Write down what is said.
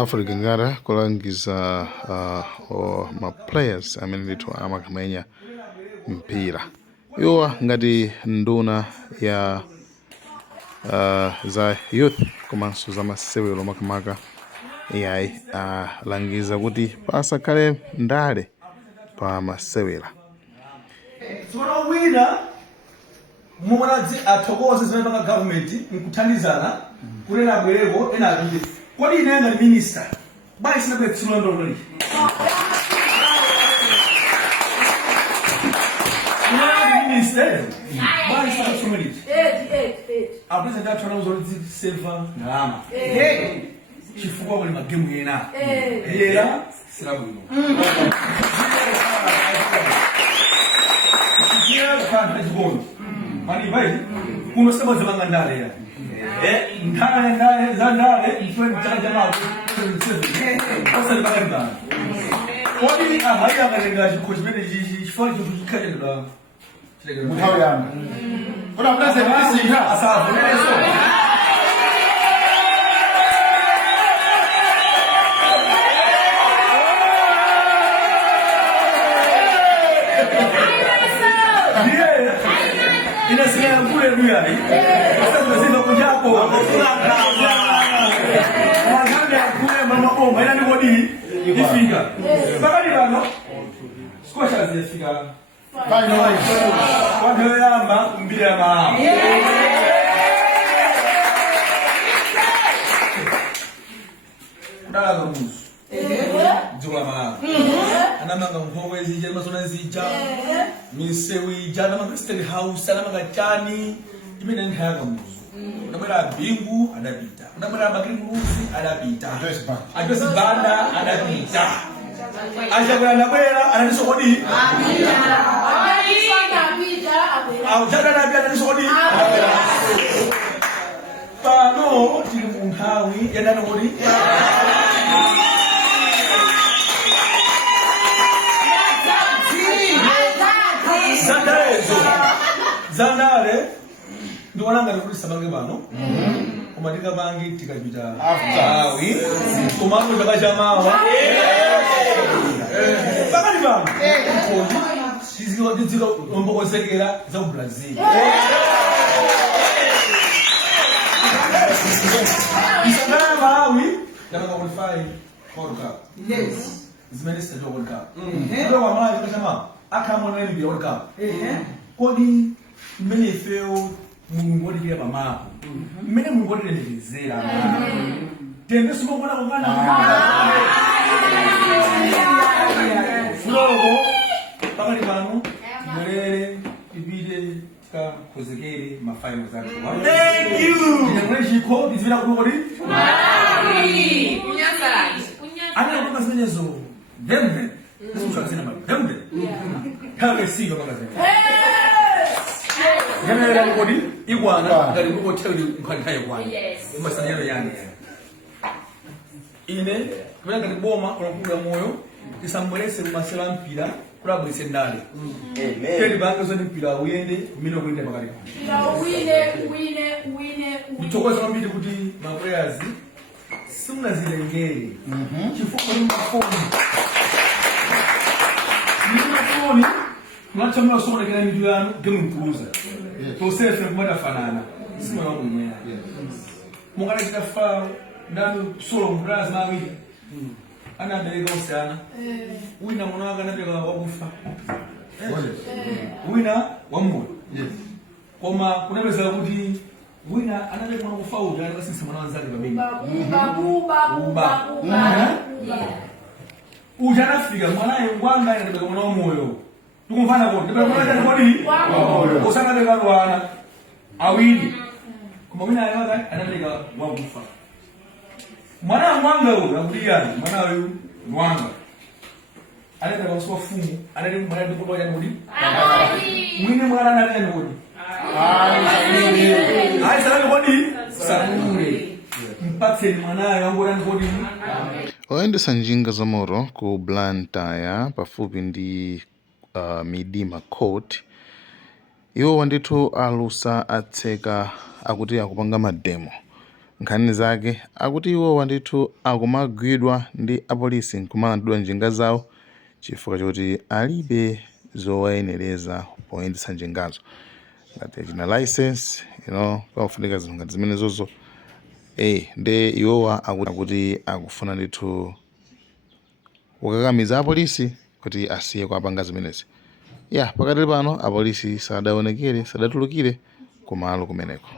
Africa ngara kulangiza ma players amene ndithu amakamenya mpira iwo ngati nduna ya za youth komanso za masewero makamaka yayi alangiza kuti pasakhale ndale pa masewera. Tsono wina mumodzi athokoze zimene panga government nkuthandizana kunena abwereko ena apite. Kodi ine ngati minister bali sinabwere tsiku la ndolo lili. Minister bali sinabwere tsiku lili. Apresident athu anawuzoti silver ndalama. Chifukwa kuli magemu ena. Yera silabwino. Kan zgon mani vai kuno sema zama ndale ya ndale zandale ifwe jamaa sasa ni baganda kodi amaya kalenga kuchimene chifanye kuchikhaje ndo mutawe yana kuna mnase ndisinga asafu neso inasikia kule duniani sasa tunasema kujako wangalia kule mama bomba ina ni bodi ifika mpaka ni bano squasha zifika final kwa ndio yamba mbili mama ndala musu Jua mama anamanga mhowe zije masona zija misewi jana manga state house anamanga chani imene nthaka muzu unabera bingu adapita unabera magringuzi adapita address banda adapita ajaga nabera ananiso kodi amina au jana na bia ananiso kodi pano timunthawi yadana kodi Zandale ndiwana ngati kuti sabange bano kumatika bangi tikapita awi kumano chakachamawa pakati bano tiziwa ombokozekera za Brazil isangana mawi yamanga qualify World Cup zimene stage World Cup ndio wa mali chakachamawa akamona ni World Cup kodi mmene feo mungodi kile pamapo mmene mungodi ndelezera tende simokona kokana flogo pakali pano mulele ibide ka kozekere mafailo zako thank you ndinamweshi ko ndizira kukodi mali kunyasala ana kuka zimenezo dembe nisikushakisina mali dembe kawe siga pakazeni General Modi, Iwana, that will tell you Kwan. Yes. You must have Yan. Ine, when I got Boma or Moyo, the Samuels and Masalam Pila, probably Sendali. Tell the bankers on Pila, Winnie, Mino Winter Bagari. We took us on me to put my prayers. Soon as it engaged, she focused on my phone. Mwacha mwa soma kile mtu yanu gemumpuza. Tosefe kumada fanana. Sima wangu mwenyewe. Mungana kitafa ndani solo mbrazi na wili. Ana belega usana. Wina munaga na belega wakufa. Wina wamu. Yes. Koma kunaweza kuti wina anabe mwana kufa uga na sisi mwana wanzali babeni. Uba. Ujana fika mwana yengwanga na belega mwana moyo. Tukumfana kwa ndipo mwana kodi usanga bega rwana awili kuma mina yaga anabega wakufa mwana mwanga huyo nakudia mwana huyo mwanga anaenda kwa fumu anaenda mwana ndipo kwa kodi mwini mwana anaenda kodi ai salamu kodi sanure mpatse mwana yangu anaenda kodi oyendesa njinga za moro ku Blantyre pafupi ndi Midima Court iwo wandithu alusa atseka akuti akupanga mademo nkhani zake akuti iwowa ndithu akumagwidwa ndi apolisi nkumalandidwa njinga zawo chifukwa choti alibe zowayenereza poyendetsa njingazo. Ngati achina license pafunika zinthu ngati zimenezozo nde iwowa akuti akufuna ndithu kukakamiza apolisi kuti asiye kuapanga zimenezi. Pakati pano apolisi sadaonekere sadatulukire kumalo kumeneko.